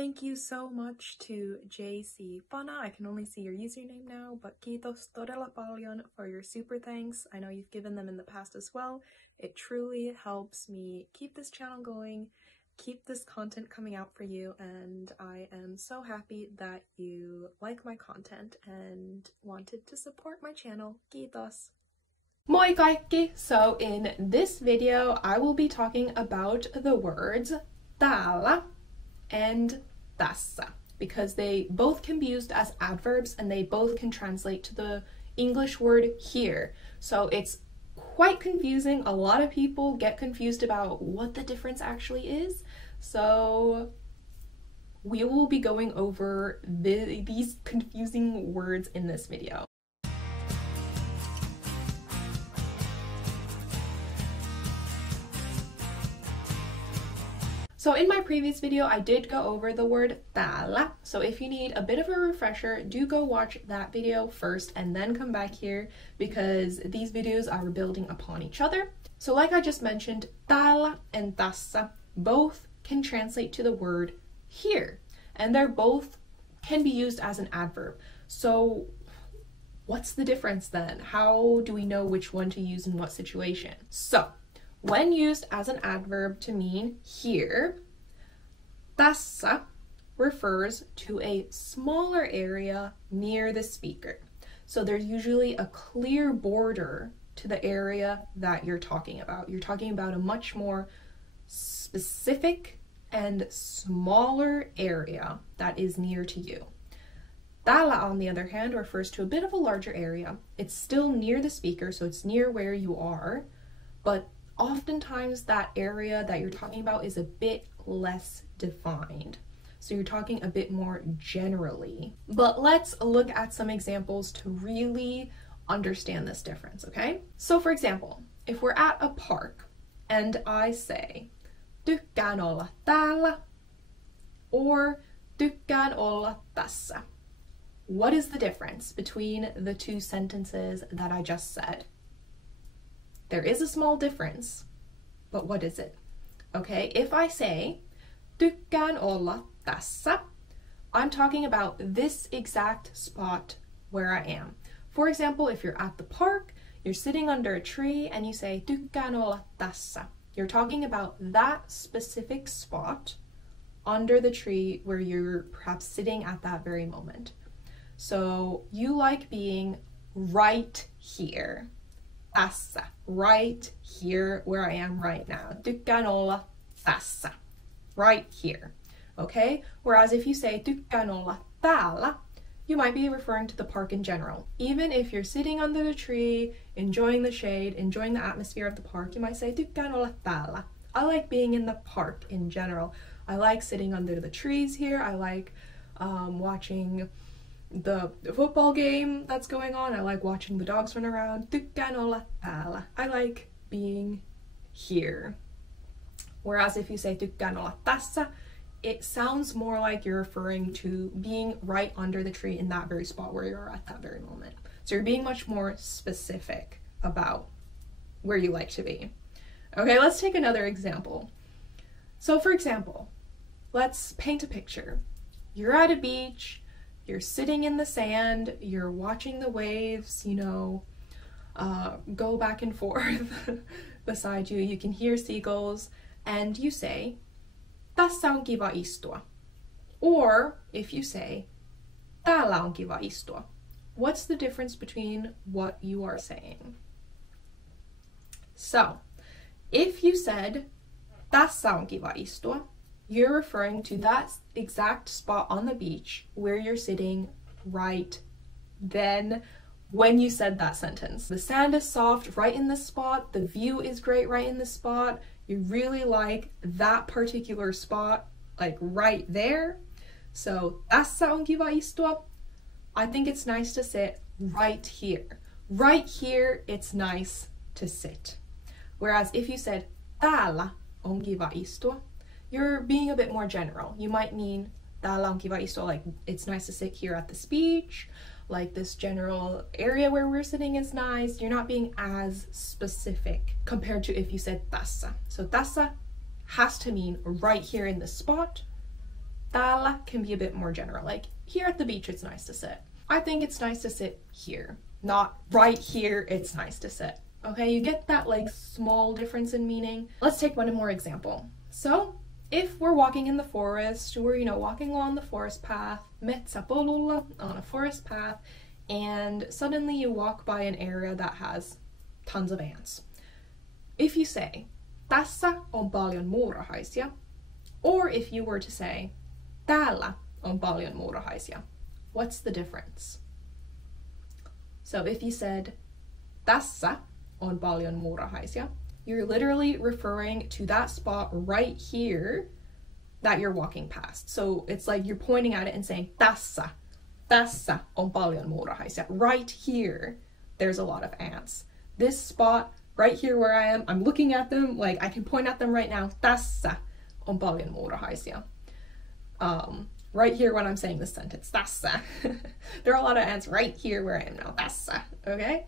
Thank you so much to JC Pana. I can only see your username now, but kiitos todella paljon for your super thanks. I know you've given them in the past as well. It truly helps me keep this channel going, keep this content coming out for you, and I am so happy that you like my content and wanted to support my channel. Kiitos! Moi kaikki! So in this video, I will be talking about the words täällä and tässä, because they both can be used as adverbs and they both can translate to the English word here. So it's quite confusing. A lot of people get confused about what the difference actually is. So we will be going over these confusing words in this video. So in my previous video, I did go over the word täällä. So if you need a bit of a refresher, do go watch that video first and then come back here, because these videos are building upon each other. So like I just mentioned, täällä and tässä both can translate to the word here, and they're both can be used as an adverb. So what's the difference then? How do we know which one to use in what situation? So when used as an adverb to mean here, tässä refers to a smaller area near the speaker. So there's usually a clear border to the area that you're talking about. You're talking about a much more specific and smaller area that is near to you. Täällä, on the other hand, refers to a bit of a larger area. It's still near the speaker, so it's near where you are, but oftentimes that area that you're talking about is a bit less defined. So you're talking a bit more generally. But let's look at some examples to really understand this difference, okay? So for example, if we're at a park and I say, tykkään olla täällä, or tykkään olla tässä, what is the difference between the two sentences that I just said? There is a small difference, but what is it? Okay, if I say, tykkään olla tässä, I'm talking about this exact spot where I am. For example, if you're at the park, you're sitting under a tree and you say, tykkään olla tässä. You're talking about that specific spot under the tree where you're perhaps sitting at that very moment. So you like being right here. Tässä, right here where I am right now. Tykkään olla tässä, right here. Okay? Whereas if you say tykkään olla täällä, you might be referring to the park in general. Even if you're sitting under the tree, enjoying the shade, enjoying the atmosphere of the park, you might say tykkään olla täällä. I like being in the park in general. I like sitting under the trees here. I like watching the football game that's going on. I like watching the dogs run around. Tykkään olla täällä. I like being here. Whereas if you say tykkään olla tässä, it sounds more like you're referring to being right under the tree in that very spot where you're at that very moment. So you're being much more specific about where you like to be. Okay, let's take another example. So for example, let's paint a picture. You're at a beach, you're sitting in the sand, you're watching the waves, you know, go back and forth beside you. You can hear seagulls, and you say, tässä on kiva istua. Or if you say, täällä on kiva istua. What's the difference between what you are saying? So, if you said, tässä on kiva istua, you're referring to that exact spot on the beach where you're sitting right then when you said that sentence. The sand is soft right in this spot, the view is great right in this spot, you really like that particular spot, like right there. So, tässä on kiva istua. I think it's nice to sit right here. Right here, it's nice to sit. Whereas if you said, täällä on kiva istua, you're being a bit more general. You might mean, täällä on kiva istua, like it's nice to sit here at this beach, like this general area where we're sitting is nice. You're not being as specific compared to if you said tässä. So tässä has to mean right here in the spot. Täällä can be a bit more general, like here at the beach it's nice to sit. I think it's nice to sit here, not right here it's nice to sit. Okay, you get that like small difference in meaning. Let's take one more example. So if we're walking in the forest, we're, you know, walking along the forest path, metsäpolulla, on a forest path, and suddenly you walk by an area that has tons of ants. If you say, tässä on paljon muurahaisia, or if you were to say, täällä on paljon muurahaisia, what's the difference? So if you said, tässä on paljon muurahaisia, you're literally referring to that spot right here that you're walking past. So it's like you're pointing at it and saying, tässä on paljon muurahaisia. Right here, there's a lot of ants. This spot, right here where I am, I'm looking at them, like I can point at them right now, tässä on paljon muurahaisia. Right here when I'm saying this sentence, tässä. There are a lot of ants right here where I am now, tässä, okay?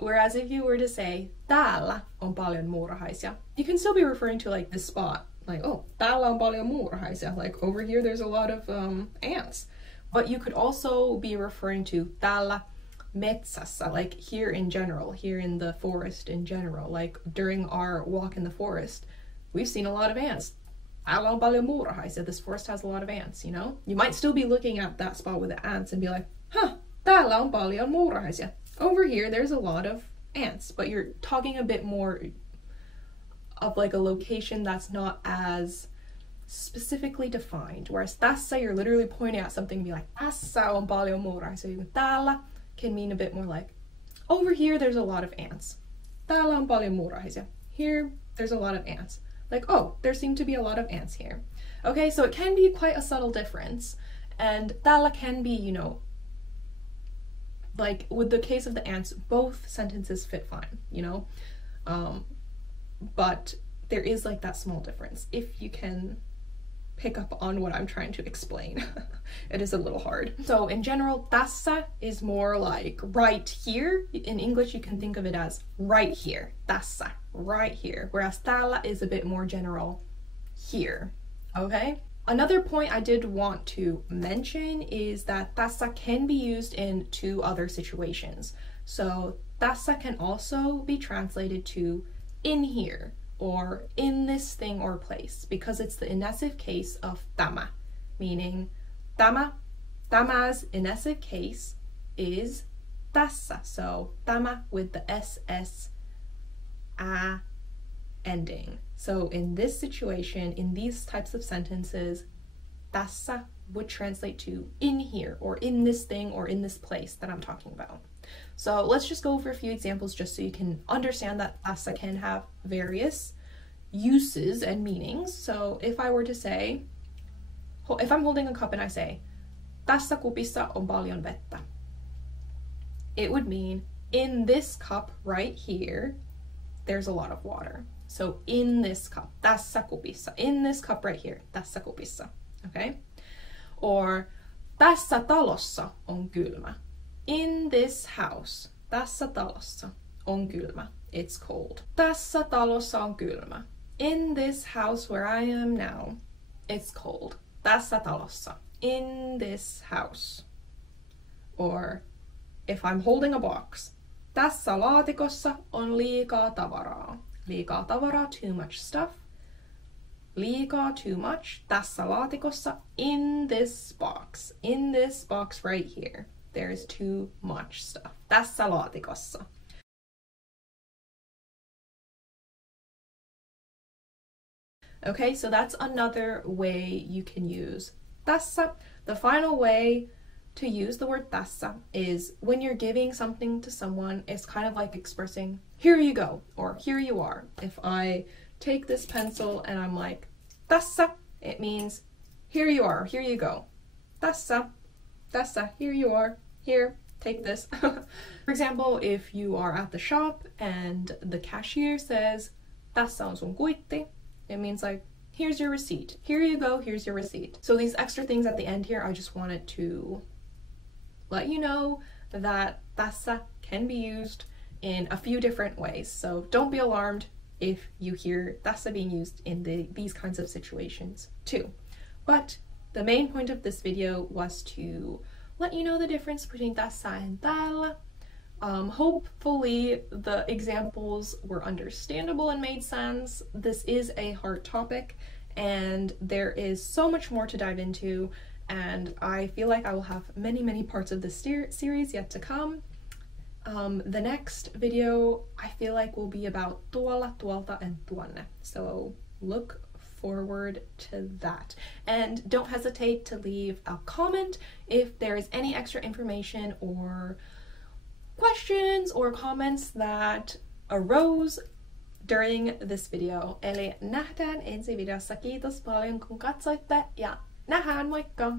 Whereas if you were to say, täällä on paljon muurahaisia, you can still be referring to like this spot, like, oh, täällä on paljon muurahaisia, like over here there's a lot of ants. But you could also be referring to täällä metsässä, like here in general, here in the forest in general, like during our walk in the forest, we've seen a lot of ants. Täällä on paljon muurahaisia, this forest has a lot of ants, you know? You might still be looking at that spot with the ants and be like, huh, täällä on paljon muurahaisia. Over here, there's a lot of ants, but you're talking a bit more of like a location that's not as specifically defined. Whereas tässä, you're literally pointing at something and be like, tässä on paljon muurahaisia. So täällä can mean a bit more like, over here, there's a lot of ants. Täällä on paljon muurahaisia. Here, there's a lot of ants. Like, oh, there seem to be a lot of ants here. Okay, so it can be quite a subtle difference. And täällä can be, you know, like with the case of the ants, both sentences fit fine, you know? But there is like that small difference. If you can pick up on what I'm trying to explain, it is a little hard. So in general, tässä is more like right here. In English, you can think of it as right here, tässä, right here. Whereas täällä is a bit more general, here, okay? Another point I did want to mention is that tässä can be used in two other situations. So tässä can also be translated to in here or in this thing or place because it's the inessive case of tämä, meaning tämä's inessive case is tässä. So tämä with the ss ending. So in this situation, in these types of sentences, tässä would translate to in here or in this thing or in this place that I'm talking about. So let's just go over a few examples just so you can understand that tässä can have various uses and meanings. So if I were to say, if I'm holding a cup and I say, tässä kupissa on paljon vettä, it would mean in this cup right here, there's a lot of water. So in this cup, tässä kupissa, in this cup right here, tässä kupissa, okay? Or tässä talossa on kylmä. In this house, tässä talossa on kylmä. It's cold. Tässä talossa on kylmä. In this house where I am now, it's cold. Tässä talossa. In this house. Or if I'm holding a box, tässä laatikossa on liikaa tavaraa. Liikaa tavaraa, too much stuff. Liikaa, too much. Tässä laatikossa, in this box. In this box right here. There's too much stuff. Tässä laatikossa. Okay, so that's another way you can use tässä. The final way to use the word tässä is when you're giving something to someone, it's kind of like expressing, here you go, or here you are. If I take this pencil and I'm like, tässä, it means, here you are, here you go. Tässä, here you are, here, take this. For example, if you are at the shop and the cashier says, tässä on sun kuitti, it means like, here's your receipt. Here you go, here's your receipt. So these extra things at the end here, I just wanted to let you know that tässä can be used in a few different ways. So don't be alarmed if you hear tässä being used in these kinds of situations too. But The main point of this video was to let you know the difference between tässä and täällä. Hopefully the examples were understandable and made sense. This is a hard topic and there is so much more to dive into, and I feel like I will have many parts of this series yet to come. The next video I feel like will be about tuolla, tuolta, and tuonne. So look forward to that. And don't hesitate to leave a comment if there is any extra information or questions or comments that arose during this video. Eli nähdään ensi videossa. Kiitos paljon kun katsoitte ja nähdään, moikka!